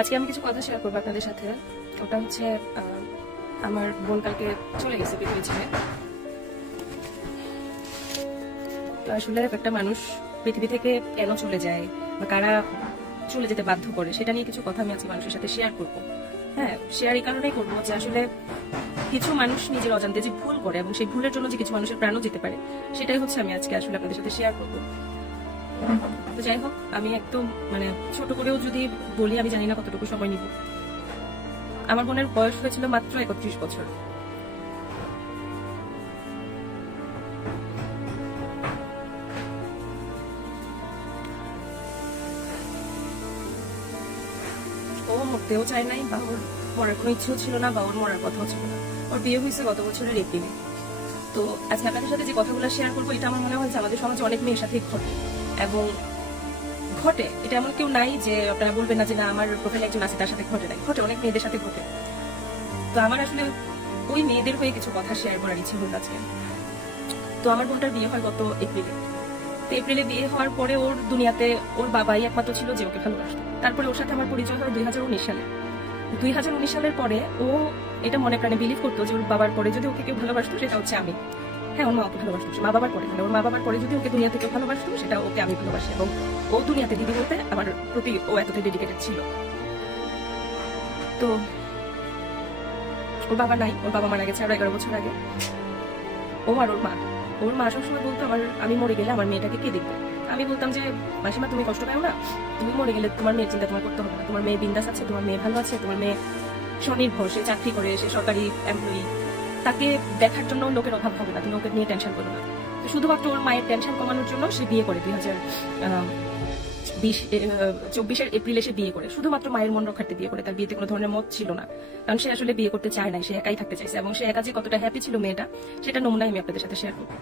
আজকে আমি কিছু কথা শেয়ার করবো আপনাদের সাথে। ওটা হচ্ছে আমার বোন কালকে চলে গেছে পৃথিবী ছেড়ে। তো আসলে একটা মানুষ পৃথিবী থেকে কেন চলে যায় বা কারা চলে যেতে বাধ্য করে সেটা নিয়ে কিছু কথা আমি আজকে মানুষের সাথে শেয়ার করবো। হ্যাঁ, শেয়ার এই কারণেই করবো যে আসলে কিছু মানুষ নিজের অজান্তে যে ভুল করে এবং সেই ভুলের জন্য যে কিছু মানুষের প্রাণও যেতে পারে, সেটাই হচ্ছে আমি আজকে আসলে আপনাদের সাথে শেয়ার করবো। তো যাই হোক, আমি একদম ছোট করেও যদি বলি, আমি জানি না কতটুকু সময় নিব। আমার বোনের বয়স হয়েছিল মাত্র 31 বছর। ও মরতেও চায় নাই, বা ওর মরার কোনো ইচ্ছেও ছিল না, বা ওর মরার কথাও ছিল না। ওর বিয়ে হয়েছে গত বছরের এপ্রিলে। তো আজকে আপনাদের সাথে যে কথাগুলো শেয়ার করবো, এটা আমার মনে হয় যে আমাদের সমাজে অনেক মেয়ের সাথেই ঘটে এবং ঘটে। এটা এমন কেউ নাই যে আপনারা বলবেন না যে না আমার প্রোফাইলে একজন আছে তার সাথে ঘটে নাই, ঘটে, অনেক মেয়েদের সাথে ঘটে। তো আমার আসলে ওই মেয়েদের হয়ে কিছু কথা শেয়ার করার ইচ্ছে হল আজকে। তো আমার বোনটার বিয়ে হয় গত এপ্রিলে। তো এপ্রিলে বিয়ে হওয়ার পরে ওর দুনিয়াতে ওর বাবাই একমাত্র ছিল যে ওকে ভালোবাসত। তারপরে ওর সাথে আমার পরিচয় হয় 2019 সালে। 2019 সালের পরে ও এটা মনে প্রাণে বিলিভ করতো যে ওর বাবার পরে যদি ওকে কেউ ভালোবাসতো সেটা হচ্ছে আমি। হ্যাঁ, ওর মা ওকে ভালোবাসতো, মা বাবার পরে, ওর মা বাবার পরে যদি ওকে দুনিয়া থেকে ভালোবাসতো সেটা ওকে আমি ভালোবাসি। এবং ও দুনিয়াতে দিদি বলতে আমার প্রতি ও এতটাই ডেডিকেটেড ছিল। তো ওর বাবা নাই, ওর বাবা মারা গেছে আরো 11 বছর আগে। ও আর ওর মা সবসময় বলতো আমি মরে গেলে আমার মেয়েটাকে কে দেখবে। আমি বলতাম যে মাসিমা তুমি কষ্ট পাও না, তুমি মরে গেলে তোমার মেয়ের চিন্তা তোমার করতে হবে না, তোমার মেয়ে বিন্দাস আছে, তোমার মেয়ে ভালো আছে, তোমার মেয়ে স্বনির্ভর, সে চাকরি করে, সে সরকারি এমপ্লয়ি, তাকে দেখার জন্য লোকের অভাব হবে না, তুমি ওকে নিয়ে টেনশন করবে না। তো শুধুমাত্র ওর মায়ের টেনশন কমানোর জন্য সে বিয়ে করে 2024 এপ্রিলে সে বিয়ে করে, শুধুমাত্র মায়ের মন রক্ষার্থে বিয়ে করে। তার বিয়েতে কোনো ধরনের মত ছিল না, কারণ সে আসলে বিয়ে করতে চায় না, সে একাই থাকতে চাইছে। এবং সে একা যে কতটা হ্যাপি ছিল মেয়েটা, সেটা নমুনাই আমি আপনাদের সাথে শেয়ার করবো।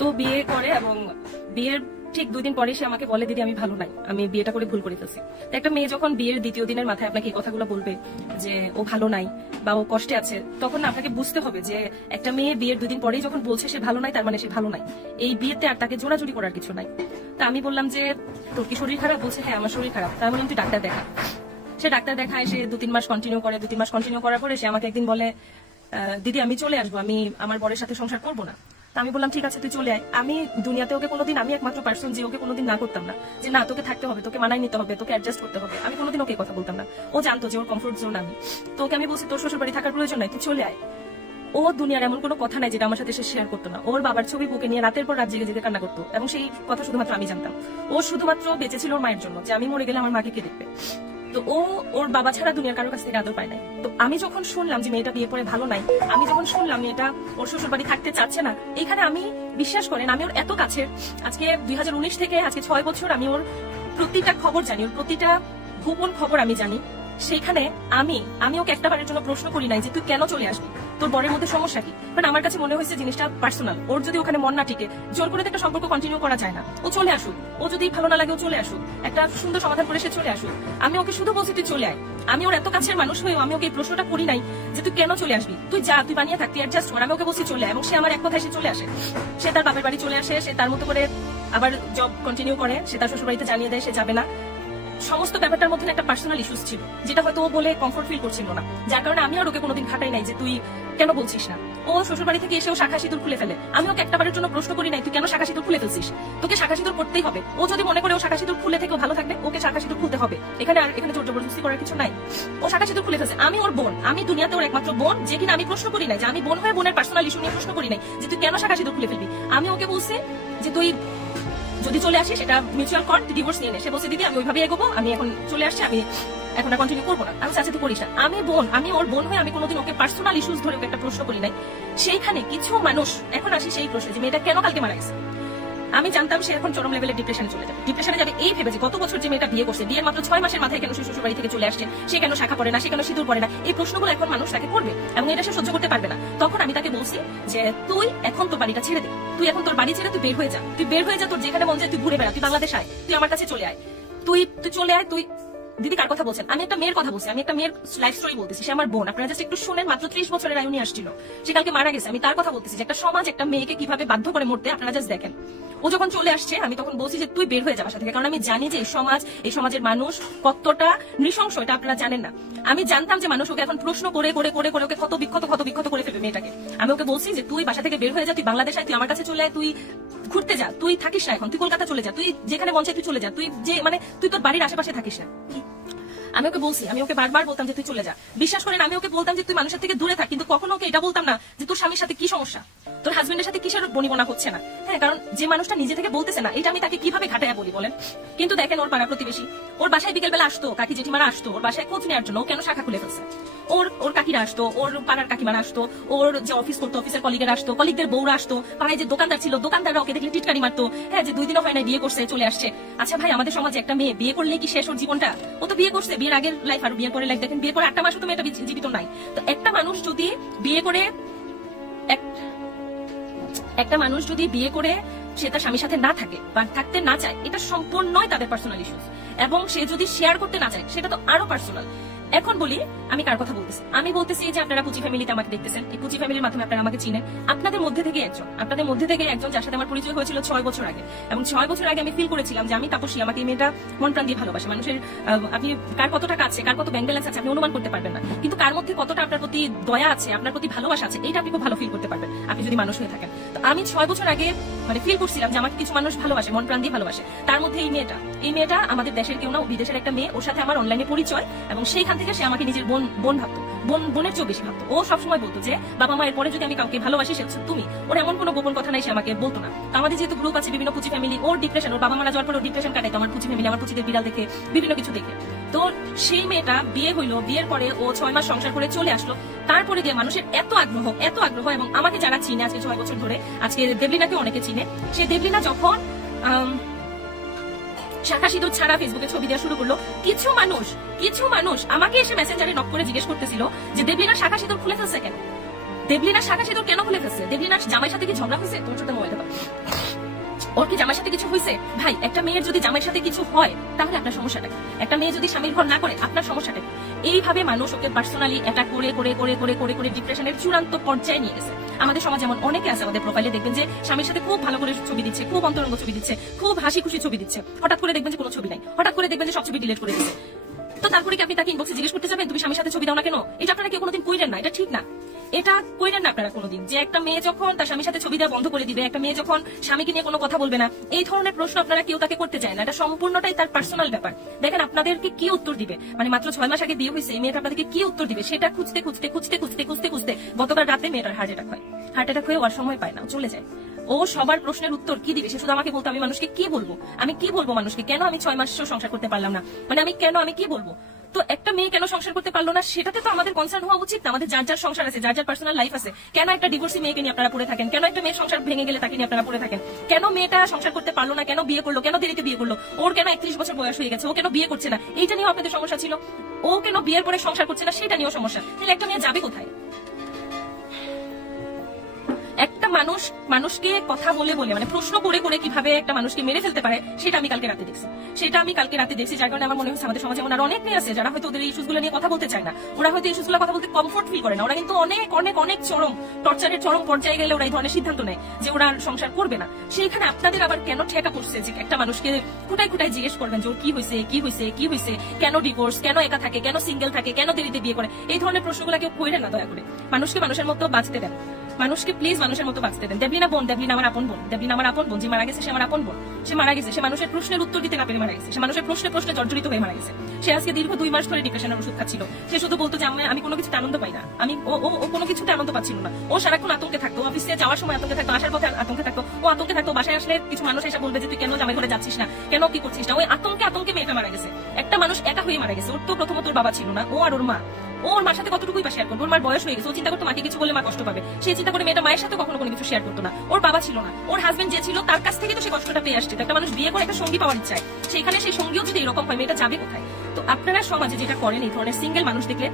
তো বিয়ে করে এবং বিয়ের ঠিক 2 দিন পরে সে আমাকে বলে, দিদি আমি ভালো নাই, আমি বিয়েটা করে ভুল করে ফেলছি। একটা মেয়ে যখন বিয়ের দ্বিতীয় দিনের মাথায় আপনাকে এই কথাগুলো বলবে যে ও ভালো নাই বা ও কষ্টে আছে, তখন আপনাকে বুঝতে হবে যে একটা মেয়ে বিয়ের 2 দিন পরেই যখন বলছে সে ভালো নাই, তার মানে সে ভালো নাই। এই বিয়েতে আর তাকে জোরাজুরি করার কিছু নাই। তা আমি বললাম যে তোর কি শরীর খারাপ? বলছে হ্যাঁ আমার শরীর খারাপ। তার মানে তুই ডাক্তার দেখা। সে ডাক্তার দেখায়, সে 2-3 মাস কন্টিনিউ করে। 2-3 মাস কন্টিনিউ করার পরে সে আমাকে একদিন বলে, দিদি আমি চলে আসবো, আমি আমার বরের সাথে সংসার করবো না। আমি বললাম ঠিক আছে তুই চলে আয়। আমি দুনিয়াতে ওকে কোনোদিন, আমি একমাত্র পার্সন যে ওকে কোনোদিন না করতাম না, যে না তোকে থাকতে হবে, তোকে মানায় নিতে হবে, তোকে অ্যাডজাস্ট করতে হবে। আমি কোনোদিন ওকে কথা বলতাম না। ও জানতো যে ওর কমফোর্ট জোন আমি। তো ওকে আমি বলছি তোর শ্বশুর বাড়ি থাকার প্রয়োজন নাই, তুই চলে আয়। ও দুনিয়ার এমন কোনো কথা নাই যেটা আমার সাথে সে শেয়ার করতো না। ওর বাবার ছবি বুকে নিয়ে রাতের পর রাত জেগে জেগে কান্না করতো, এবং সেই কথা শুধুমাত্র আমি জানতাম। ও শুধুমাত্র বেঁচে ছিল ওর মায়ের জন্য, যে আমি মরে গেলে আমার মাকে কে দেখবে। তো ও ওর বাবা ছাড়া দুনিয়ার কারোর কাছ থেকে আদর পায় নাই। তো আমি যখন শুনলাম যে মেয়েটা বিয়ে করে ভালো নাই, আমি যখন শুনলাম মেয়েটা ওর শ্বশুর বাড়ি থাকতে চাচ্ছে না, এইখানে আমি, বিশ্বাস করেন, আমি ওর এত কাছের, আজকে 2019 থেকে আজকে 6 বছর আমি ওর প্রতিটা খবর জানি, ওর প্রতিটা গোপন খবর আমি জানি। সেইখানে আমি ওকে একটা বারের জন্য প্রশ্ন করি নাই যে তুই কেন চলে আসবি, তোর বরের মধ্যে সমস্যা কি। কারণ আমার কাছে মনে হয়েছে জিনিসটা পার্সোনাল। ওর যদি ওখানে মন না টিকে, জোর করে একটা সম্পর্ক কন্টিনিউ করা যায় না। ও চলে আসুক, ও যদি ভালো না লাগে ও চলে আসুক, একটা সুন্দর সমাধান করে সে চলে আসুক। আমি ওকে শুধু বলছি তুই চলে আয়। আমি ওর এত কাছের মানুষ হয়েও আমি ওকে এই প্রশ্নটা করি নাই যে তুই কেন চলে আসবি, তুই যা, তুই বানিয়ে থাকতি, অ্যাডজাস্ট কর। আমি ওকে বলছি চলে আয়, এবং সে আমার এক কথায় সে চলে আসে। সে তার বাপের বাড়ি চলে আসে, সে তার মতো করে আবার জব কন্টিনিউ করে, সে তার শ্বশুর বাড়িতে জানিয়ে দেয় সে যাবে না। সমস্ত ব্যাপারটার মধ্যে একটা পার্সোনাল ইস্যুস ছিল, যেটা হয়তো ও বলে কমফোর্ট ফিল করছিল না, যার কারণে আমি আর ওকে কোনোদিন খাটাই নাই যে তুই কেন বলছিস না। ও শ্বশুর বাড়ি থেকে এসে ও শাখা সিঁদুর খুলে ফেলে। আমি ওকে একটাবারের জন্য প্রশ্ন করি নাই তুই কেন শাখা সিঁদুর খুলে ফেলছিস, তোকে শাখা সিঁদুর করতেই হবে। ও যদি মনে করে ও শাখা সিঁদুর খুলে থেকে ভালো থাকবে, ওকে শাখা সিঁদুর খুলতে হবে। এখানে জোর জবরদস্তি করার কিছু নাই। ও শাখা সিঁদুর খুলে ফেলছে। আমি ওর বোন, আমি দুনিয়াতে ওর একমাত্র বোন, যে কিনা আমি প্রশ্ন করি নাই, যে আমি বোন হয়ে বোনের পার্সোনাল ইস্যু নিয়ে প্রশ্ন করি নাই যে তুই কেন শাখা সিঁদুর খুলে ফেলবি। আমি ওকে বলছি যে তুই যদি চলে আসিস সেটা মিউচুয়াল কর, তুই ডিভোর্স নিয়ে নে। সে বলছে দিদি আমি ওইভাবে এগোবো, আমি এখন চলে আসছি, আমি এখন আর কন্টিনিউ করবো না। আমি চাচ্ছি তুই করিস না। আমি ওর বোন হয়ে আমি কোনোদিন ওকে পার্সোনাল ইস্যুস ধরে ওকে একটা প্রশ্ন করি নাই। সেইখানে কিছু মানুষ এখন আসি সেই প্রশ্নে যে মেয়েটা কেন কালকে মারা গেছে। আমি জানতাম সে এখন চরম লেভেলে ডিপ্রেশনে চলে যাবে। ডিপ্রেশনে যাবে এই ভেবে যে গত বছর যে মেয়েটা বিয়ে করছে, বিয়ের মাত্র 6 মাসের মাথায় কেন সে শ্বশুর বাড়ি থেকে চলে আসছে, সে কেন শাখা পড়ে না, সে কেন সিঁদুর পড়ে না, এই প্রশ্নগুলো এখন মানুষ তাকে করবে, এবং এটা সে সহ্য করতে পারবে না। তখন আমি তাকে বলছি যে তুই এখন তোর বাড়িটা ছেড়ে দে, তুই এখন তোর বাড়ি ছেড়ে তুই বের হয়ে যা, তোর যেখানে মন যায় তুই ঘুরে বেড়া, তুই বাংলাদেশ আয়, তুই আমার কাছে চলে আয়, তুই চলে আয়। তুই দিদি কার কথা বলছেন? আমি একটা মেয়ের কথা বলছি, আমি একটা মেয়ের লাইফ স্টোরি বলতেছি। সে আমার বোন, আপনারা জাস্ট একটু শুনেন। মাত্র 30 বছরের আয়ু নিয়ে আসছিল, সে কালকে মারা গেছে। আমি তার কথা বলতেছি যে একটা সমাজ একটা মেয়েকে কিভাবে বাধ্য করে মরতে, আপনারা জাস্ট দেখেন। ও যখন চলে আসছে আমি তখন বলছি যে তুই বের হয়ে যা বাসা থেকে, কারণ আমি জানি যে এই সমাজের মানুষ কতটা নৃশংস এটা আপনারা জানেন না। আমি জানতাম যে মানুষ ওকে এখন প্রশ্ন করে করে করে করে ওকে ক্ষত বিক্ষত করে ফেলবে মেয়েটাকে। আমি ওকে বলছি যে তুই বাসা থেকে বের হয়ে যা, তুই বাংলাদেশ আয়, তুই আমার কাছে চলে আয়, তুই ঘুরতে যা, তুই থাকিস না এখন, তুই কলকাতা চলে যা, তুই যেখানে মন চায় তুই চলে যা, তুই যে মানে তুই তোর বাড়ির আশেপাশে থাকিস না। আমি ওকে বলছি, আমি ওকে বারবার বলতাম যে তুই চলে যা। বিশ্বাস করেন আমি ওকে বলতাম যে তুই মানুষের থেকে দূরে থাক, কিন্তু কখনো ওকে এটা বলতাম না যে তোর স্বামীর সাথে কি সমস্যা, তোর হাজবেন্ডের সাথে কিসের বনিবনা হচ্ছে না। হ্যাঁ, কারণ যে মানুষটা নিজে থেকে বলতেছে না এটা আমি তাকে কিভাবে ঘাটাইয়া বলি বলেন। কিন্তু দেখেন ওর পাড়া প্রতিবেশী ওর বাসায় বিকেলবেলা আসতো, কাকি জেঠিমারা আসতো ওর বাসায় খোঁজ নেওয়ার জন্য, ও কেন শাখা খুলে ফেলছে। ওর কাকিরা আসতো, ওর পাড়ার কাকিমারা আসতো, ওর যে অফিস করতো অফিসের কলিগেরা আসতো, কলিগদের বউরা আসতো, পাড়ায় যে দোকানদার ছিল দোকানদাররা ওকে দেখলে টিটকারি মারতো। হ্যাঁ, যে 2 দিনও হয় না বিয়ে করছে চলে আসছে। আচ্ছা ভাই, আমাদের সমাজে একটা মেয়ে বিয়ে করলে কি শেষ ওর জীবনটা? ও তো বিয়ে করছে, বিয়ের আগের লাইফ আর বিয়ের পরে লাইফ দেখেন, বিয়ের পরে 8 মাসও তো মেয়েটা জীবিত নাই। তো একটা মানুষ যদি বিয়ে করে সে তার স্বামীর সাথে না থাকে বা থাকতে না চায়, এটা সম্পূর্ণই তাদের পার্সোনাল ইস্যুস, এবং সে যদি শেয়ার করতে না চায় সেটা তো আরো পার্সোনাল। এখন বলি আমি কার কথা বলতেছি। আমি বলতেছি যে আপনারা পুচি ফ্যামিলিতে আমাকে দেখতেছেন, এই পুচি ফ্যামিলির মাধ্যমে আপনারা আমাকে চিনেন। আপনাদের মধ্যে থেকে একজন যার সাথে আমার পরিচয় হয়েছিল 6 বছর আগে, এবং 6 বছর আগে আমি ফিল করেছিলাম যে আমি তাপসী, আমাকে এই মেয়েটা মন প্রাণ দিয়ে ভালোবাসে। মানুষের আপনি কার কত টাকা আছে, কার কত ব্যাংক ব্যালেন্স আছে আপনি অনুমান করতে পারবেন না, কিন্তু কার মধ্যে কতটা আপনার প্রতি দয়া আছে, আপনার প্রতি ভালোবাসা আছে, এটা আপনি খুব ভালো ফিল করতে পারবেন আপনি যদি মানুষ হয়ে থাকেন। তো আমি 6 বছর আগে মানে ফিল করছিলাম যে আমাকে কিছু মানুষ ভালোবাসে, মন প্রাণ দিয়ে ভালোবাসে। তার মধ্যে এই মেয়েটা আমাদের দেশের কেউ না, বিদেশের একটা মেয়ে, ওর সাথে আমার অনলাইনে পরিচয়, এবং সেইখান থেকে সে আমাকে নিজের বোন ভাবতো, বোনের চেয়েও বেশি ভাবতো। ও সবসময় বলতো যে বাবা মায়ের পরে যদি আমি কাউকে ভালোবাসি সে হচ্ছে তুমি। ওর এমন কোনো গোপন কথা নাই সে আমাকে বলতো না। আমাদের যেহেতু গ্রুপ আছে বিভিন্ন পুচি ফ্যামিলি, ওর ডিপ্রেশন, ওর বাবা মারা যাওয়ার পরে ডিপ্রেশন কাটাইতো আমার পুচি ফ্যামিলি, আমার পুচিদের বিড়াল দেখে, বিভিন্ন কিছু দেখে। তো সেই মেয়েটা বিয়ে হইলো, বিয়ের পরে ও 6 মাস সংসার করে চলে আসলো। তারপরে গিয়ে মানুষের এত আগ্রহ, এবং আমাকে যারা চিনে আজকে 6 বছর ধরে, আজকে দেবলিনাকে অনেকে চিনে, সে দেবলিনা যখন শাখা সিঁদুর ছাড়া ফেসবুকে ছবি দেওয়া শুরু করলো, কিছু মানুষ আমাকে এসে মেসেঞ্জারে নক করে জিজ্ঞেস করতেছিল যে দেবলিনার শাখা সিঁদুর খুলে ফেলছে কেন, দেবলিনার শাখা সিঁদুর কেন খুলে ফেলছে, দেবলিনার জামাইয়ের সাথে কি ঝগড়া হয়েছে, তোমার সাথে মোবাইল দাও, ওর কি জামাইয়ের সাথে কিছু হয়েছে? ভাই, একটা মেয়ের যদি জামাইয়ের সাথে কিছু হয় তাহলে আপনার সমস্যাটা কি? একটা মেয়ে যদি স্বামীর ঘর না করে আপনার সমস্যাটা কি? এইভাবে মানুষ ওকে পার্সোনালি অ্যাটাক করে করে করে করে করে করে ডিপ্রেশনের চূড়ান্ত পর্যায়ে নিয়ে গেছে। আমাদের সমাজে যেমন অনেকে আছে, আমাদের প্রোফাইলে দেখবেন যে স্বামীর সাথে খুব ভালো করে ছবি দিচ্ছে, খুব অন্তরঙ্গ ছবি দিচ্ছে, খুব হাসি খুশি ছবি দিচ্ছে, হঠাৎ করে দেখবেন যে কোনো ছবি নাই, হঠাৎ করে দেখবেন যে সব ছবি ডিলিট করে দিচ্ছে। তো তারপরে কি আপনি তাকে ইনবক্সে জিজ্ঞেস করতে যাবেন তুমি স্বামীর সাথে ছবি দাও না কেন? এটা আপনারা কেউ কোনোদিন কইরেন না, এটা ঠিক না, এটা কইরেন না আপনারা কোনোদিন। যে একটা মেয়ে যখন তার স্বামীর সাথে ছবি দেওয়া বন্ধ করে দিবে, একটা মেয়ে যখন স্বামীকে নিয়ে কোনো কথা বলবে না, এই ধরনের প্রশ্ন আপনারা কেউ তাকে করতে চায় না। এটা সম্পূর্ণটাই তার পার্সোনাল ব্যাপার। দেখেন আপনাদেরকে কি উত্তর দিবে, মানে মাত্র 6 মাস আগে বিয়ে হয়েছে এই মেয়েটা আপনাদেরকে কি উত্তর দিবে সেটা খুঁজতে গতকাল রাতে মেয়েটার হার্ট অ্যাটাক হয়ে ওর সময় পায় না, চলে যায়। ও সবার প্রশ্নের উত্তর কি দিবে? সে শুধু আমাকে বলতো আমি মানুষকে কি বলবো, মানুষকে কেন আমি 6 মাস সংসার করতে পারলাম না, মানে আমি কি বলবো। তো একটা মেয়ে কেন সংসার করতে পারলো না সেটাতে তো আমাদের কনসার্ন হওয়া উচিত না। আমাদের যার সংসার আছে, যার পার্সোনাল লাইফ আছে, কেন একটা ডিভোর্সি মেয়েকে নিয়ে আপনারা পড়ে থাকেন? কেন একটা মেয়ের সংসার ভেঙে গেলে তাকে নিয়ে আপনারা পড়ে থাকেন? কেন মেয়েটা সংসার করতে পারলো না, কেন বিয়ে করলো, কেন দেরিতে বিয়ে করলো, ওর কেন 31 বছর বয়স হয়ে গেছে, ও কেন বিয়ে করছে না, এইটা নিয়েও আপনাদের সমস্যা ছিল। ও কেন বিয়ের পরে সংসার করছে না সেটা নিয়েও সমস্যা। তাহলে একটা মেয়ে যাবে কোথায়? একটা মানুষকে কথা বলে মানে প্রশ্ন করে করে কিভাবে একটা মানুষকে মেরে ফেলতে পারে সেটা আমি কালকে রাতে দেখছি। যার কারণে আমার মনে হচ্ছে আমাদের সমাজে ওনার অনেক মেয়ে আছে যারা হয়তো ওদের ইস্যুস গুলো নিয়ে কথা বলতে চায় না, ওরা হয়তো ইস্যুস কথা বলতে কমফোর্ট ফিল করে না, ওরা কিন্তু অনেক চরম টর্চারের চরম পর্যায়ে গেলে ওরা এই ধরনের সিদ্ধান্ত নেয় যে ওরা সংসার করবে না। সেইখানে আপনাদের আবার কেন ঠেকা পড়ছে যে একটা মানুষকে খুঁটায় জিজ্ঞেস করবেন যে ওর কি হয়েছে, কেন ডিভোর্স, কেন একা থাকে, কেন সিঙ্গেল থাকে, কেন দেরিতে বিয়ে করে? এই ধরনের প্রশ্নগুলো কেউ কইরেন না দয়া করে। মানুষকে মানুষের মতো বাঁচতে দেন, মানুষকে প্লিজ মানুষের মতো বাঁচতে দেন। দেবলিনা আমার আপন বোন, যে মারা গেছে সে আমার আপন বোন, সে মারা গেছে, সে মানুষের প্রশ্নের উত্তর দিতে না পেরে মারা গেছে, সে মানুষের প্রশ্নে জর্জরিত হয়ে মারা গেছে। সে আজকে দীর্ঘ 2 মাস ধরে ডিপ্রেশনের ওষুধ খাচ্ছিল। সে শুধু বলতো যে আমি কোনো কিছুতে আনন্দ পাই না, ও কোনো কিছুতে আনন্দ পাচ্ছিল না। ও সারাক্ষণ আতঙ্কে থাকতো, অফিসে যাওয়ার সময় আতঙ্কে থাকতো, আসার পথে আতঙ্কে থাকতো, বাসায় আসলে কিছু মানুষ এসে বলবে যে তুই কেন জামাই ঘরে যাচ্ছিস না, কেন কি করছিস না। ওই আতঙ্কে মেয়েটা মারা গেছে। একটা মানুষ একা হয়ে মারা গেছে। ওর তো প্রথমত ওর বাবা ছিল না, ও আর ওর মা, ওর মার সাথে কতটুকুই বা শেয়ার করবো। ওর মার বয়স হয়ে গেছে, ও চিন্তা করতো মাকে কিছু বলে মা কষ্ট পাবে, সেই চিন্তা করে মেয়েটা মায়ের সাথে কখনো কোনো কিছু শেয়ার করতো না। ওর বাবা ছিল না, ওর হাজবেন্ড যে ছিল তার কাছ থেকে তো সে কষ্টটা পেয়ে আসছে। একটা মানুষ বিয়ে করে একটা সঙ্গী পাওয়ার ইচ্ছায়, সেখানে সেই সঙ্গীও যদি এরকম হয় মেয়েটা যাবে কোথায়? তো আপনারা সমাজে যেটা করেন, এই ধরনের সিঙ্গেল মানুষ দেখলে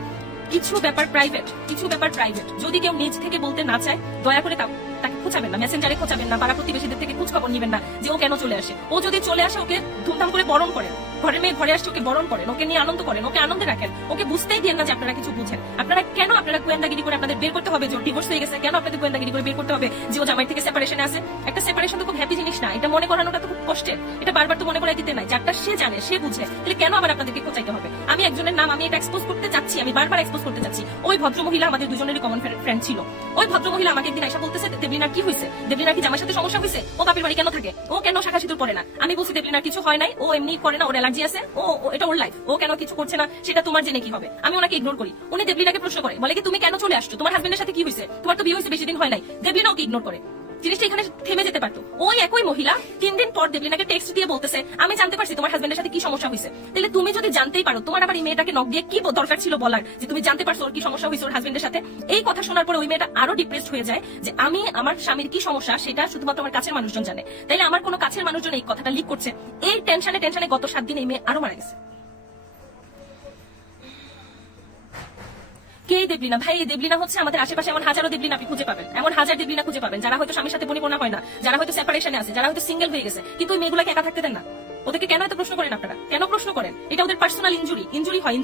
কিছু ব্যাপার প্রাইভেট যদি কেউ নিজ থেকে বলতে না চায় দয়া করে তাকে খোঁচাবেন না, মেসেঞ্জারে খোঁচাবেন না, পাড়া প্রতিবেশীদের থেকে খোঁজ খবর নেবেন না যে ও কেন চলে আসে। ও যদি চলে আসে ওকে ধুমধাম করে বরণ করেন, ঘরের মেয়ে ঘরে আসছে ওকে বরণ করেন, ওকে নিয়ে আনন্দ করেন, ওকে আনন্দে রাখেন, ওকে বুঝতেই দিন না যে আপনারা কিছু বুঝেন। আপনারা গোয়েন্দাগিরি করে আপনাদের বের করতে হবে যে ও ডিভোর্স হয়ে গেছে, কেন আপনাদের গোয়েন্দাগিরি করে বের করতে হবে যে ও জামাই থেকে সেপারেশনে আছে। একটা সেপারেশন তো খুব হ্যাপি জিনিস না, এটা মনে করানোটা তো খুব কষ্টের, এটা বারবার তো মনে করাই দিতে নাই, যারটা সে জানে সে বুঝে, তাহলে কেন আবার আপনাদেরকে খোঁচাইতে হবে। আমি একজনের নাম আমি এটা এক্সপোজ করতে চাচ্ছি, আমি বারবার এক্সপোজ করতে চাচ্ছি। ওই ভদ্রমহিলা আমাদের দুজনেরই কমন ফ্রেন্ড ছিল। ওই ভদ্রমহিলা আমাকে একদিন এসে বলতেছে দেবলিনার কি হয়েছে, দেবলিনার কি জামার সাথে সমস্যা হয়েছে, ও বাপের বাড়ি কেন থাকে, ও কেন শাখা সিঁদুর পরে না। আমি বলছি দেবলিনার কিছু হয় নাই, ও এমনি করে না, ওর অ্যালার্জি আছে, ও এটা ওর লাইফ, ও কেন কিছু করছে না সেটা তোমার জেনে কি হবে। আমি ওনাকে ইগনোর করি। উনি দেবলিনাকে প্রশ্ন করে, বলে কি তুমি কেন চলে আসছো, তোমার হাজবেন্ডের সাথে কি হয়েছে, তোমার তো বিয়ে হয়েছে বেশি দিন হয় নাই। দেবলিনা ওকে ইগনোর করে। জিনিসটা এখানে থেমে যেতে পারতো। ওই একই মহিলা 3 দিন পর দেবলিনাকে টেক্সট দিয়ে বলতেছে আমি জানতে পারছি তোমার হাজবেন্ডের সাথে কি সমস্যা হয়েছে। তাহলে তুমি যদি জানতেই পারো, তোমার আবার এই মেয়েটাকে নক দিয়ে কি দরকার ছিল বলার যে তুমি জানতে পারছো ওর কি সমস্যা হয়েছে ওর হাজবেন্ডের সাথে। এই কথা শোনার পরে ওই মেয়েটা আরো ডিপ্রেসড হয়ে যায় যে আমি আমার স্বামীর কি সমস্যা সেটা শুধুমাত্র আমার কাছের মানুষজন জানে, তাইলে আমার কোনো কাছের মানুষজন এই কথাটা লিক করছে। এই টেনশনে গত 7 দিন এই মেয়ে আরো মারা গেছে। কে দেবলিনা? ভাই এই দেবলিনা হচ্ছে আমাদের আশেপাশে এমন হাজারো দেবলিনা আপনি খুঁজে পাবেন, এমন হাজার দেবলিনা খুঁজে পাবেন যারা হয়তো স্বামীর সাথে বনিবনা হয় না, যারা হয়তো সেপারেশনে আছে, যারা হয়তো সিঙ্গেল হয়ে গেছে, কিন্তু ওই মেয়েগুলোকে একা থাকতে দেন না। ওদেরকে কেন এত প্রশ্ন করেন আপনারা, কেন প্রশ্ন করেন? এটা ওদের পার্সোনাল ইনজুরি হয়।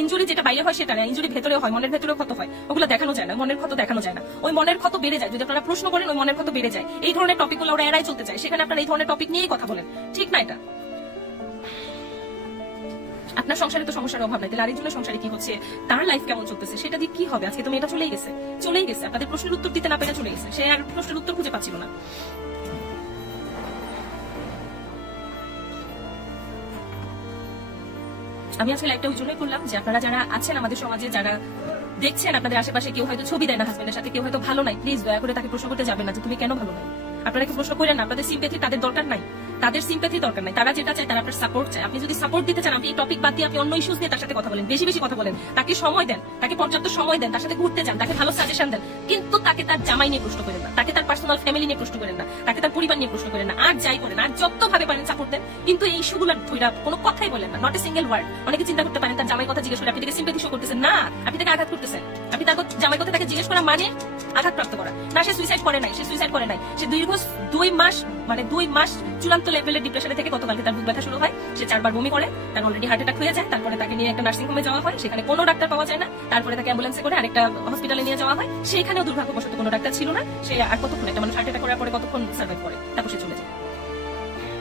ইনজুরি যেটা বাইরে হয় সেটা না, ইনজুরি ভেতরেও হয়, মনের ভেতরেও ক্ষত হয়, ওগুলো দেখানো যায় না, মনের ক্ষত দেখানো যায় না। ওই মনের ক্ষত বেড়ে যায় যদি আপনারা প্রশ্ন করেন, ওই মনের ক্ষত বেড়ে যায়। এই ধরনের টপিকগুলো ওরা এড়াই চলতে চায়, সেখানে আপনারা এই ধরনের টপিক নিয়েই কথা বলেন, ঠিক না? এটা আপনার সংসারে তো সমস্যার অভাব নাই, তাহলে আরেকজনের সংসারে কি হচ্ছে, তার লাইফ কেমন চলতেছে সেটা দিয়ে কি হবে? আজকে তো মেয়েটা চলেই গেছে। আপনাদের প্রশ্নের উত্তর দিতে না পেরে চলে গেছে, সে আর প্রশ্নের উত্তর খুঁজে পাচ্ছিল না। আমি আজকে লাইভটা ওই জন্যই করলাম যে আপনারা যারা আছেন আমাদের সমাজে, যারা দেখছেন আপনাদের আশেপাশে কেউ হয়তো ছবি দেয় না হাজবেন্ডের সাথে, কেউ হয়তো ভালো নাই, প্লিজ দয়া করে তাকে প্রশ্ন করতে যাবেন না যে তুমি কেন ভালো নাই। আপনারা কি প্রশ্ন করেন না? আপনাদের সিম্প্যাথি তাদের দরকার নাই, তাদের সিম্প্যাথি দরকার নাই। তারা যেটা চায় তারা আপনার সাপোর্ট চায়। আপনি যদি সাপোর্ট দিতে চান, আপনি এই টপিক বাদ দিয়ে আপনি অন্য ইস্যুস নিয়ে তার সাথে কথা বলেন, বেশি কথা বলেন, তাকে সময় দেন, তাকে পর্যাপ্ত সময় দেন, তার সাথে ঘুরতে যান, তাকে ভালো সাজেশন দেন, কিন্তু তাকে তার জামাই নিয়ে প্রশ্ন করেন না, তাকে তার পার্সোনাল ফ্যামিলি নিয়ে প্রশ্ন করেন না, তাকে তার পরিবার নিয়ে প্রশ্ন করেন না। আর যাই করেন, আর যত ভাবে পারেন সাপোর্ট দেন, কিন্তু এই ইস্যুগুলোর ধৈরা কোনো কথাই বলেন না, নট এ সিঙ্গেল ওয়ার্ড। অনেকে চিন্তা করতে পারেন তার জামাই কথা জিজ্ঞেস করে আপনি তাকে সিম্প্যাথি শো করতেছেন, না, আপনি তাকে আঘাত করতেছেন। আপনি তার জামাই কথা তাকে জিজ্ঞেস করা মানে আঘাতপ্রাপ্ত করা না। সে সুইসাইড করে নাই, সে দীর্ঘ 2 মাস চূড়ান্ত লেভেলের ডিপ্রেশনে থেকে গতকালকে তার বুক ব্যথা শুরু হয়, সে 4 বার বমি করে, তার অলরেডি হার্ট অ্যাটাক হয়ে যায়, তারপরে তাকে নিয়ে একটা নার্সিং হোমে যাওয়া হয়, সেখানে কোনো ডাক্তার পাওয়া যায় না, তারপরে তাকে অ্যাম্বুলেন্সে করে আরেকটা হসপিটালে নিয়ে যাওয়া হয়, সেখানেও দুর্ভাগ্যবশত কোনো ডাক্তার ছিল না। সে আর কতক্ষণ, একটা মানুষ হার্ট অ্যাটাক করার পরে কতক্ষণ সার্ভাইভ করে, তারপর সে চলে যায়।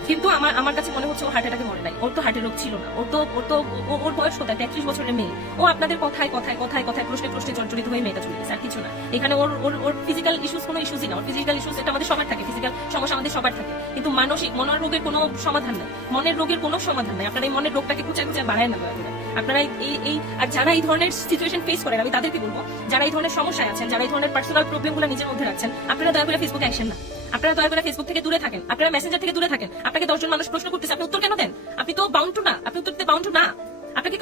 কিন্তু আমার কাছে মনে হচ্ছে ও হার্ট অ্যাটাকে মরে নাই, ওর তো হার্টের রোগ ছিল না, ওর বয়স কত, 33 বছরের মেয়ে, ও আপনাদের কথায় প্রশ্নে জর্জরিত হয়ে মেয়েটা চলে গেছে, আর কিছু না। এখানে ওর ফিজিক্যাল ইস্যুস কোনো ইস্যুসই না, ওর ফিজিক্যাল ইস্যুস এটা আমাদের সবার থাকে, ফিজিক্যাল সমস্যা আমাদের সবার থাকে, কিন্তু মানসিক মনের রোগের কোনো সমাধান নাই, মনের রোগের কোনো সমাধান নাই। আপনারা এই মনের রোগটাকে খুঁজে বাড়ায় না দয়া করে। আপনারা আর যারা এই ধরনের সিচুয়েশন ফেস করেন, আমি তাদেরকে বলবো, যারা এই ধরনের সমস্যায় আছেন, যারা এই ধরনের পার্সোনাল প্রবলেমগুলো নিজের মধ্যে রাখছেন, আপনারা দয়া করে ফেসবুকে আসেন না, আপনারা দয়া করে ফেসবুক থেকে দূরে থাকেন, আপনারা মেসেঞ্জার থেকে দূরে থাকেন। আপনাকে 10 জন মানুষ প্রশ্ন করতেছে, আপনি উত্তর কেন দেন? আপনি তো বাউন্ড টু না, আপনি উত্তর দিতে বাউন্ড টু না, আপনাকে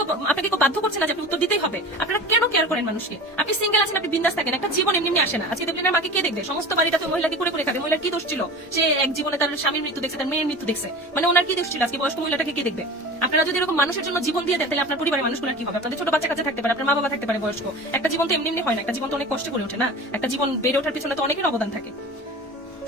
কেউ বাধ্য করছে না যে আপনি উত্তর দিতেই হবে। আপনারা কেন কেয়ার করেন মানুষকে? আপনি সিঙ্গেল আছেন, আপনি বিন্দাস থাকেন, একটা জীবন এমনি আসে না। আজকে দেবলিনার মাকে কে দেখবে? সমস্ত বাড়িটা তো মহিলাকে করে খাবে। মহিলার কি দোষ ছিল? সে এক জীবনে তার স্বামীর মৃত্যু দেখছে, তার মেয়ের মৃত্যু দেখছে, মানে ওনার কি দোষ ছিল? আজকে বয়স্ক মহিলাটাকে কে দেখবে? আপনারা যদি এরকম মানুষের জন্য জীবন দিয়ে দেন, তাহলে আপনার পরিবারের মানুষগুলোর কি হবে? আপনাদের ছোট বাচ্চা কাছে থাকতে পারে, আপনার মা বাবা থাকতে পারে বয়স্ক। একটা জীবন তো এমনি হয় না, একটা জীবন তো অনেক কষ্ট করে ওঠে না। একটা জীবন বেড়ে ওঠার পিছনে তো অনেকের অবদান থাকে।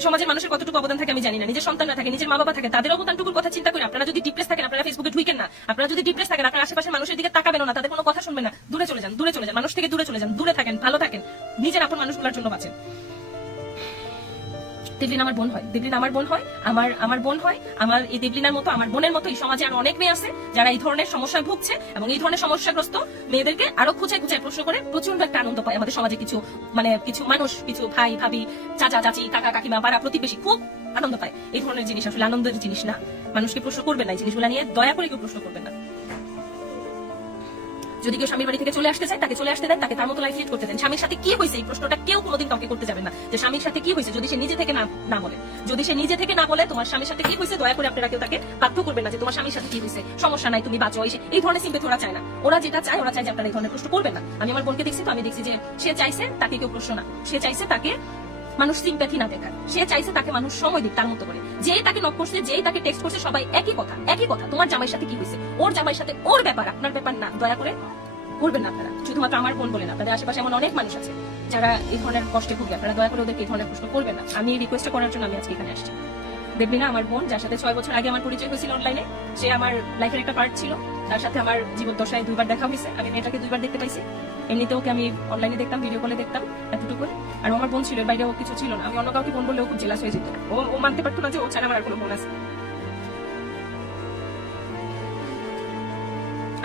সমাজের মানুষের কতটুকু অবদান থাকে আমি জানি না, নিজের সন্তানরা থাকে, নিজের মা বাবা থাকে, তাদের অবদানটুকুর কথা চিন্তা করে আপনারা যদি ডিপ্রেস থাকেন, আপনারা ফেসবুকে ঢুকেন না। আপনারা যদি ডিপ্রেস থাকেন, আপনার আশেপাশের মানুষের দিকে তাকাবেন না, তাদের কোনো কথা শুনবেন না, দূরে চলে যান, মানুষ থেকে দূরে চলে যান, দূরে থাকেন, ভালো থাকেন, নিজের আপন মানুষগুলোর জন্য বাঁচেন। দেবলিনা আমার বোন হয়, আমার এই দেবলিনার মতো, আমার বোনের মতো এই সমাজে আর অনেক মেয়ে আছে যারা এই ধরনের সমস্যায় ভুগছে, এবং এই ধরনের সমস্যাগ্রস্ত মেয়েদেরকে আরো খুঁজে প্রশ্ন করে প্রচন্ড একটা আনন্দ পায়। আমাদের সমাজে কিছু মানুষ, কিছু ভাই ভাবি, চাচা চাচি, কাকা কাকিমা, পাড়া প্রতিবেশী খুব আনন্দ পায়। এই ধরনের জিনিস আসলে আনন্দের জিনিস না। মানুষকে প্রশ্ন করবেন না, এই জিনিসগুলো নিয়ে দয়া করে কেউ প্রশ্ন করবেন না। যদি কেউ স্বামীর বাড়ি থেকে চলে আসতে চায়, তাকে চলে আসতে দেন, তাকে তার মতো লাইফ লিড করতে দেন। স্বামীর সাথে কি হয়েছে এই প্রশ্নটা কেউ কোনোদিন কাউকে করতে যাবে না, যে স্বামীর সাথে কি হয়েছে, যদি সে নিজে থেকে না বলে। যদি সে নিজে থেকে না বলে তোমার স্বামীর সাথে কি হয়েছে, দয়া করে আপনারা কেউ তাকে বাধ্য করবেন না যে তোমার স্বামীর সাথে কি হয়েছে, সমস্যা নাই, তুমি বাঁচো। এই ধরনের সিম্পেথি ওরা চায় না। ওরা যেটা চায়, ওরা চায় যে আপনারা এই ধরনের প্রশ্ন করবেন না। আমি আমার বোনকে দেখছি, তো আমি দেখছি যে সে চাইছে তাকে কেউ প্রশ্ন না, সে চাইছে তাকে মানুষ সিম্প্যাথি না দেখার, সে চাইছে তাকে মানুষ সময় দিক তার মতো করে। যেই তাকে নক করছে, যেই তাকে টেক্সট করছে, সবাই একই কথা। তোমার জামাইয়ের সাথে কি হয়েছে, ওর জামাইয়ের সাথে ওর ব্যাপার, আপনার ব্যাপার না। দয়া করে করবেন না আপনারা। শুধুমাত্র আমার বোন বলেন, আপনাদের আশেপাশে এমন অনেক মানুষ আছে যারা এই ধরনের কষ্টে ভুগে। আপনারা দয়া করে ওদেরকে এই ধরনের প্রশ্ন করবেন না। আমি রিকোয়েস্ট করার জন্য আমি আজকে এখানে আসছি। দেবলিনা আমার বোন, যার সাথে 6 বছর আগে আমার পরিচয় হয়েছিল অনলাইনে, সে আমার লাইফের একটা পার্ট ছিল। তার সাথে আমার জীবদ্দশায় 2বার দেখা হয়েছে। আমি মেয়েটাকে 2বার দেখতে পাইছি। এমনিতে ওকে আমি অনলাইনে দেখতাম, ভিডিও কলে দেখতাম, এতটুকু। আর আমার বোন ছিল, এর বাইরে ও কিছু ছিল না। আমি অন্য কাউকে বোন বললেও খুব জেলাস হয়ে যেত। ও মানতে পারতো না যে ও ছাড়া আমার আর কোনো বোন আছে।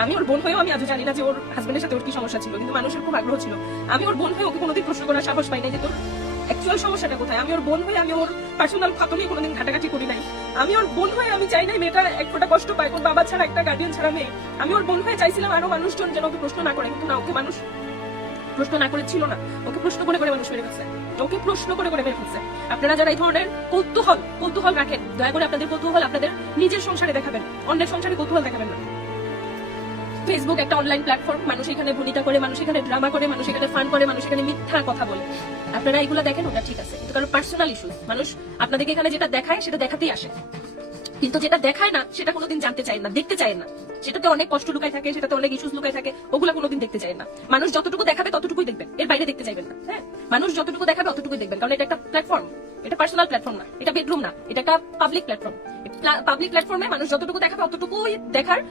আমি ওর বোন হয়েও আমি আজও জানি না যে ওর হাজবেন্ডের সাথে ওর কি সমস্যা ছিল, কিন্তু মানুষের খুব আগ্রহ ছিল। আমি ওর বোন হয়ে ওকে কোনোদিন প্রশ্ন করার সাহস পাই নাই যে তোর অ্যাকচুয়াল সমস্যাটা কোথায়। আমি ওর বোন হয়ে আমি ওর পার্সোনাল ক্ষত নিয়ে কোনোদিন ঘাটাঘাটি করি নাই। আমি ওর বোন হয়ে আমি চাই নাই মেয়েটা এক ফোঁটা কষ্ট পায়, কোন বাবা ছাড়া, একটা গার্ডিয়ান ছাড়া মেয়ে। আমি ওর বোন হয়ে চাইছিলাম আরো মানুষজন যেন ওকে প্রশ্ন না করে, কিন্তু না, ওকে মানুষ প্রশ্ন না করে ছিল না। ওকে প্রশ্ন করে করে মানুষ মেরে ফেলছে, ওকে প্রশ্ন করে করে মেরে ফেলছে। আপনারা যারা এই ধরনের কৌতূহল রাখেন, দয়া করে আপনাদের কৌতূহল আপনাদের নিজের সংসারে দেখাবেন, অন্যের সংসারে কৌতূহল দেখাবেন না। ফেসবুক একটা অনলাইন প্ল্যাটফর্ম, মানুষ এখানে ভনিতা করে, মানুষ এখানে ড্রামা করে, মানুষ এখানে ফান করে, মানুষ এখানে মিথ্যা কথা বলে। আপনারা এগুলো দেখেন, ওটা ঠিক আছে, কিন্তু কারণ পার্সোনাল ইস্যুস মানুষ আপনাদেরকে এখানে যেটা দেখায় সেটা দেখাতেই আসে, কিন্তু যেটা দেখায় না সেটা কোনোদিন জানতে চায় না, দেখতে চায় না। সেটাতে অনেক কষ্ট লুকায় থাকে, সেটাতে অনেক ইস্যুস লুকায় থাকে, ওগুলা কোনোদিন দেখতে চায় না। মানুষ যতটুকু দেখাবে ততটুকুই দেখবেন, এর বাইরে দেখতে চাইবেন না। হ্যাঁ, মানুষ যতটুকু দেখাবে ততটুকুই দেখবেন, কারণ এটা একটা প্ল্যাটফর্ম, এটা পার্সোনাল প্ল্যাটফর্ম না, এটা বেডরুম না, এটা একটা পাবলিক প্ল্যাটফর্ম। পাবলিক প্ল্যাটফর্মে মানুষ যতটুকু দেখাবে ততটুকুই দেখার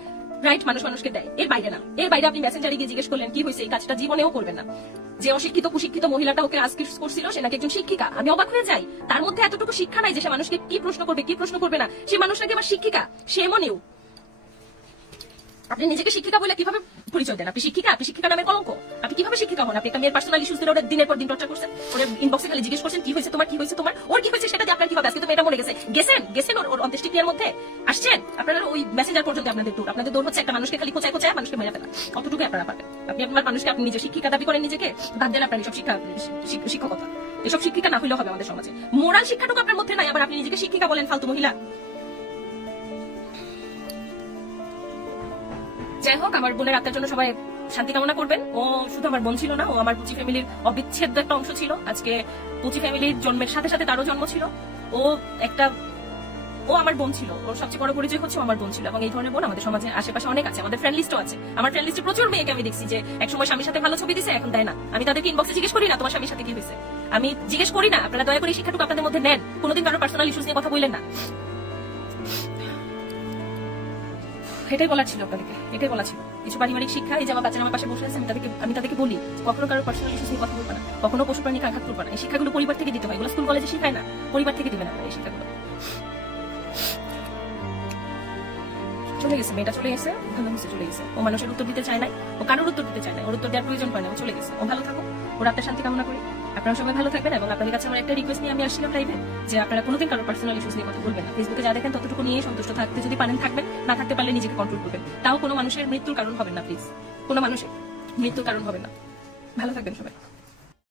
রাইট মানুষকে দেয়, এর বাইরে না। এর বাইরে আপনি মেসেঞ্জারে গিয়ে জিজ্ঞেস করলেন কি হয়েছে, এই কাজটা জীবনেও করবেন না। যে অশিক্ষিত কুশিক্ষিত মহিলাটা ওকে আজকে করছিল, সে নাকি একজন শিক্ষিকা। আমি অবাক হয়ে যাই, তার মধ্যে এতটুকু শিক্ষা নাই যে সে মানুষকে কি প্রশ্ন করবে কি প্রশ্ন করবে না। সে মানুষ নাকি আমার শিক্ষিকা, সে এমনও। আপনি নিজেকে শিক্ষিকা বলে কিভাবে পরিচয় দেন? আপনি শিক্ষিকা নামের কলঙ্ক। আপনি কিভাবে শিক্ষিকা হন? আপনি একটা মেয়ের পার্সোনাল ইস্যুস নিয়ে ওর দিনের পর দিন চর্চা করছেন, ওর ইনবক্সে খালি জিজ্ঞেস করছেন কি হয়েছে তোমার, ওর কি হয়েছে সেটা দিয়ে আপনার কি হবে? আজকে তো মেয়েটা মরে গেছেন ওর অন্ত্যেষ্টিক্রিয়ার মধ্যে আসছেন, আপনারা ওই মেসেঞ্জার পর্যন্ত আপনাদের দৌড় হচ্ছে একটা মানুষকে খালি কোচায় মানুষকে মেরে ফেলা। অতটুকু আপনারা পাবেন। আপনি আপনার মানুষকে, আপনি নিজে শিক্ষিকা দাবি করেন নিজেকে, বাদ দেন আপনার এসব শিক্ষকতা। এসব শিক্ষিকা না হইলেও হবে আমাদের সমাজে। মোরাল শিক্ষাটুকু আপনার মধ্যে নাই, আবার আপনি নিজেকে শিক্ষিকা বলেন, ফালতু মহিলা। যাই হোক, আমার বোনের আত্মার জন্য সবাই শান্তি কামনা করবেন। ও শুধু আমার বোন ছিল না, ও আমার পুচি ফ্যামিলির অবিচ্ছেদ্য একটা অংশ ছিল। আজকে পুচি ফ্যামিলির জন্মের সাথে সাথে তারও জন্ম ছিল। ও আমার বোন ছিল, ওর সবচেয়ে বড় পরিচয় হচ্ছে আমার বোন ছিল। এবং এই ধরনের বোন আমাদের সমাজে আশেপাশে অনেক আছে, আমাদের ফ্রেন্ড লিস্টও আছে। আমার ফ্রেন্ড লিস্টে প্রচুর মেয়েকে আমি দেখছি যে একসময় স্বামীর সাথে ভালো ছবি দিছে, এখন দেয় না। আমি তাদেরকে ইনবক্সে জিজ্ঞেস করি না তোমার স্বামীর সাথে কি হয়েছে, আমি জিজ্ঞেস করি না। আপনারা দয়া করে এই শিক্ষাটুকু আপনাদের মধ্যে নেন, কোনোদিন কারো পার্সোনাল ইস্যুস নিয়ে কথা বললেন না। এটাই বলার ছিল আপনাদেরকে, এটাই বলা ছিল। কিছু পারিবারিক শিক্ষা, এই যে আমার বাচ্চারা আমার পাশে বসে আছে, আমি তাদেরকে বলি কখনো কারো পার্সোনাল ইস্যুস নিয়ে কথা বলবো না, কখনো পশু প্রাণীকে আঘাত করবো না। এই শিক্ষাগুলো পরিবার থেকে দিতে হয়, এগুলো স্কুল কলেজে শিখায় না, পরিবার থেকে দিবেন আপনারা এই শিক্ষাগুলো। চলে গেছে, মেয়েটা চলে গেছে, ভালো হয়েছে চলে গেছে। ও মানুষের উত্তর দিতে চায় না, ও কারোর উত্তর দিতে চায় না, ওর উত্তর দেওয়ার প্রয়োজন হয় না, ও চলে গেছে। ও ভালো থাকুক, ওর আত্মার শান্তি কামনা করি। আপনারা সবাই ভালো থাকবেন। এবং আপনাদের কাছে আমার একটা রিকোয়েস্ট নিয়ে আমি আসছিলাম লাইভে, যে আপনারা কোনোদিন কারোর পার্সোনাল ইস্যুস নিয়ে কথা বলবেন না। ফেসবুকে যা দেখেন ততটুকু নিয়ে সন্তুষ্ট থাকতে যদি পারেন থাকবেন, না থাকতে পারলে নিজেকে কন্ট্রোল করবেন। তাও কোনো মানুষের মৃত্যুর কারণ হবেন না, প্লিজ। কোনো মানুষের মৃত্যুর কারণ হবে না। ভালো থাকবেন সবাই।